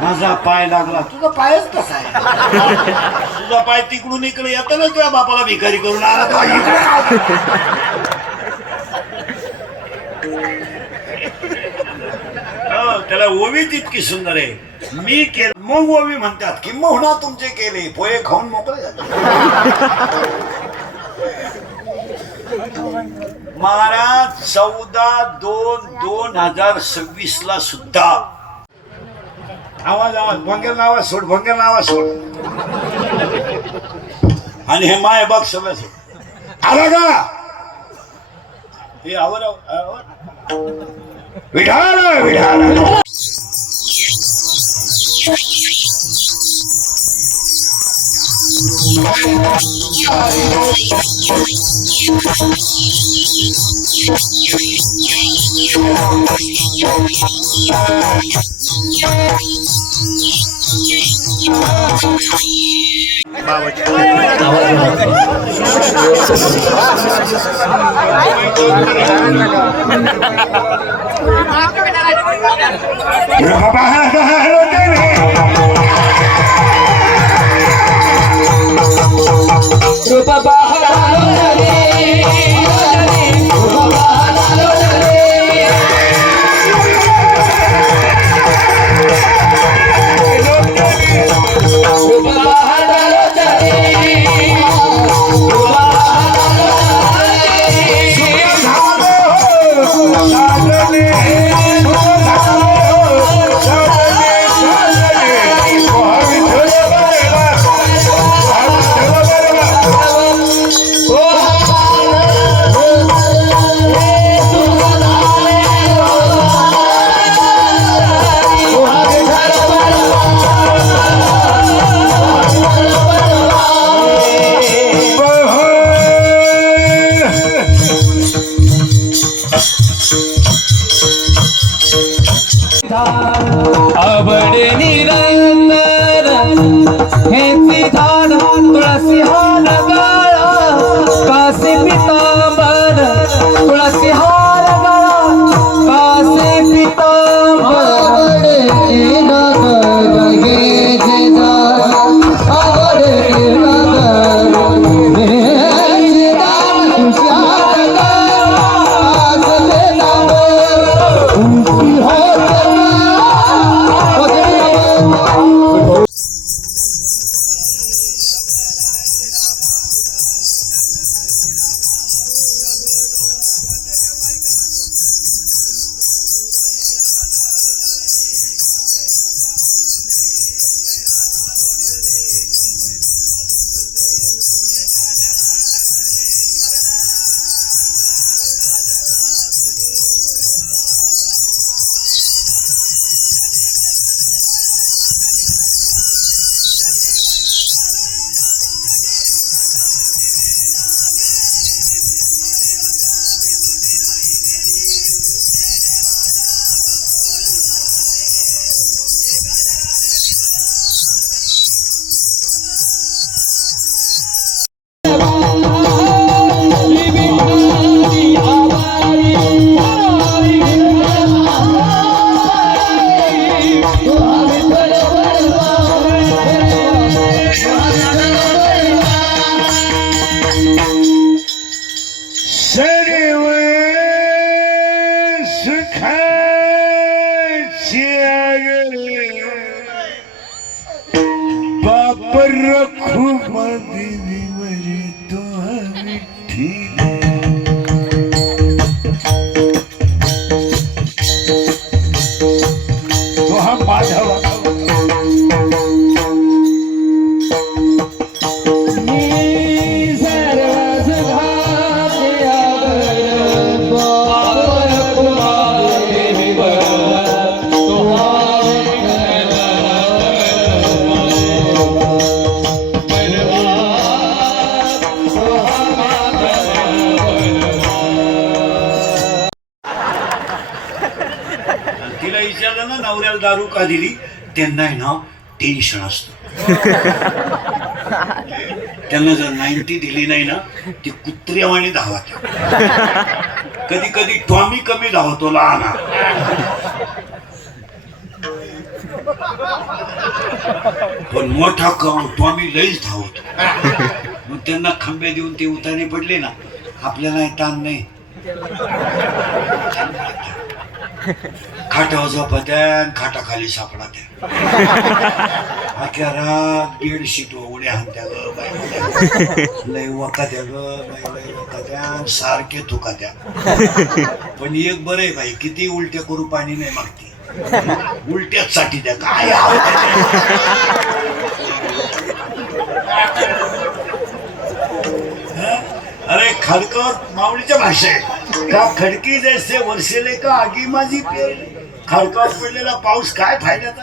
माझा पाय लागला. तुझा पायच कसा आहे? तुझा पाय तिकडून इकडे येताना तुझ्या बापाला भिकारी करून आला. त्याला ओवी तितकी सुंदर आहे. मी केलं मग ओवी म्हणतात की मोहना तुमचे केले पोहे खाऊन मोकळे झाले. महाराज 14/2/2026 ला सुद्धा आवाज भंगेर नावा सोड, भंगेर नावा सोड. आणि हे माय बघ सगळं सोड. आला का हे आवर विठाल विठाल. आवड निरंतर हेची झाड तुळसी हार गळा कासे पितांबर तुळसी हार गळा कासे पितांबर नवऱ्याला दारू का दिली त्यांना आहे ना टेन्शन असतं. त्यांना जर 90 दिली नाही ना ती कुत्र्यावाणी धावत. कधी कधी टॉमी कमी धावतो लहान. पण मोठा टॉमी लईच धावतो. मग त्यांना खांब्या देऊन ते उतारे पडले ना आपल्याला ताण नाही. खाटावर झोपत्या खाटाखाली सापडा त्या अख्या रात बेडशीट उड्या हाणत्या ग बाई. लय वकात्या ग बाई लय वकात्या सारखे थुकात्या. पण एक बरं आहे बाई किती उलट्या करू पाणी नाही मागते. उलट्याच साठी द्या काय. अरे खडकर माऊलीच्या भाषेत का खडकी जैसे वर्षेले का आगी माझी पेरली. खडकावर पडलेला पाऊस काय फायद्याचा.